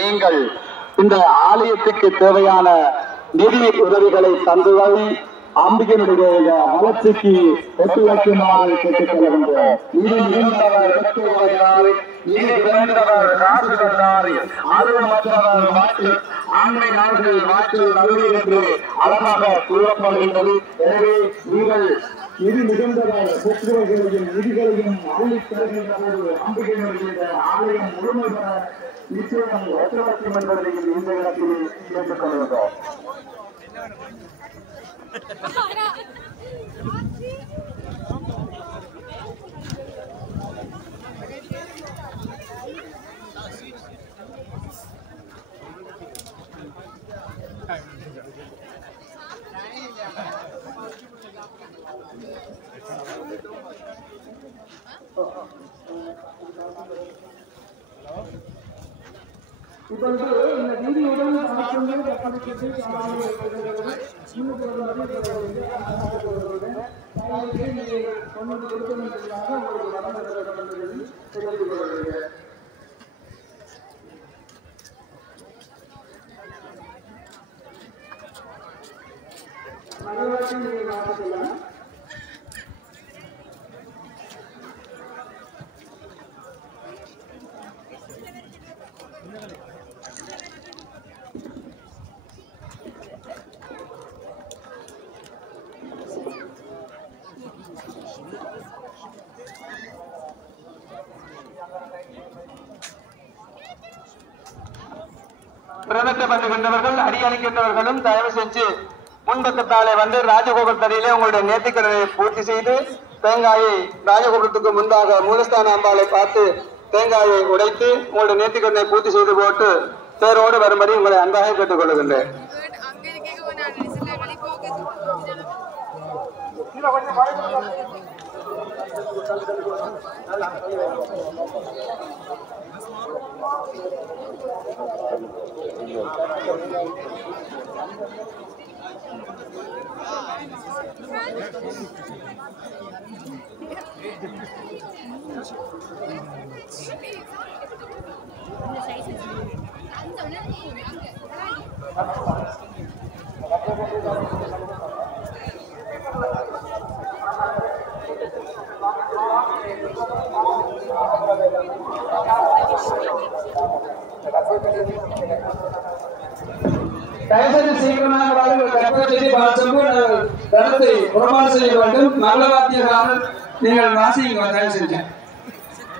நீங்கள் இந்த ஆலயத்துக்கு தேவையான நிதி உதவிகளை தந்துவதை அம்பிகையினுடைய வளர்ச்சிக்கு ஒத்துழைக்குமாறு கேட்டுக் கொள்கின்றோம். இது மிகுந்தவர் வெற்றுவதால், இது பிறந்தவர் ராசுவதால், அருள்மற்றவர் வாக்கு ஆண்மை நாடுகள் வாக்கு நடுவில் என்று அழகாக கூறப்படுகின்றது. எனவே நீங்கள் இது மிகுந்தவர் வெற்றுவர்களையும் நிதிகளையும் அள்ளித் தருகின்ற போது அம்பிகையினுடைய ஆலயம் முழுமை பெற நிச்சயம் ஒத்துழைக்கும் என்பதையும் இந்த இடத்தில் கேட்டுக் கொள்கின்றோம். இப்பொழுது இந்த வீடியோடன் பிரதத்தை வந்து கொண்டவர்கள் அடியளிக்கின்றவர்களும் தயவு செஞ்சு முன்பக்கத்தாலே வந்து ராஜகோபுர தரையிலே உங்களுடைய நேர்த்திக்கடனை பூர்த்தி செய்து தேங்காயை ராஜகோபுரத்துக்கு முன்பாக மூலஸ்தான அம்பாளை பார்த்து தேங்காயை உடைத்து உங்களுடைய நேர்த்திக்கடனை பூர்த்தி செய்து போட்டு தேரோடு வரும்படி உங்களை அன்பாக கேட்டுக் கொள்கின்றேன். சீக்கிரமாக தனத்தை புறமாறு செய்ய வேண்டும். நல்ல வாத்தியக்காரர் நீங்கள் வாசிங்க தயவு செஞ்சேன்.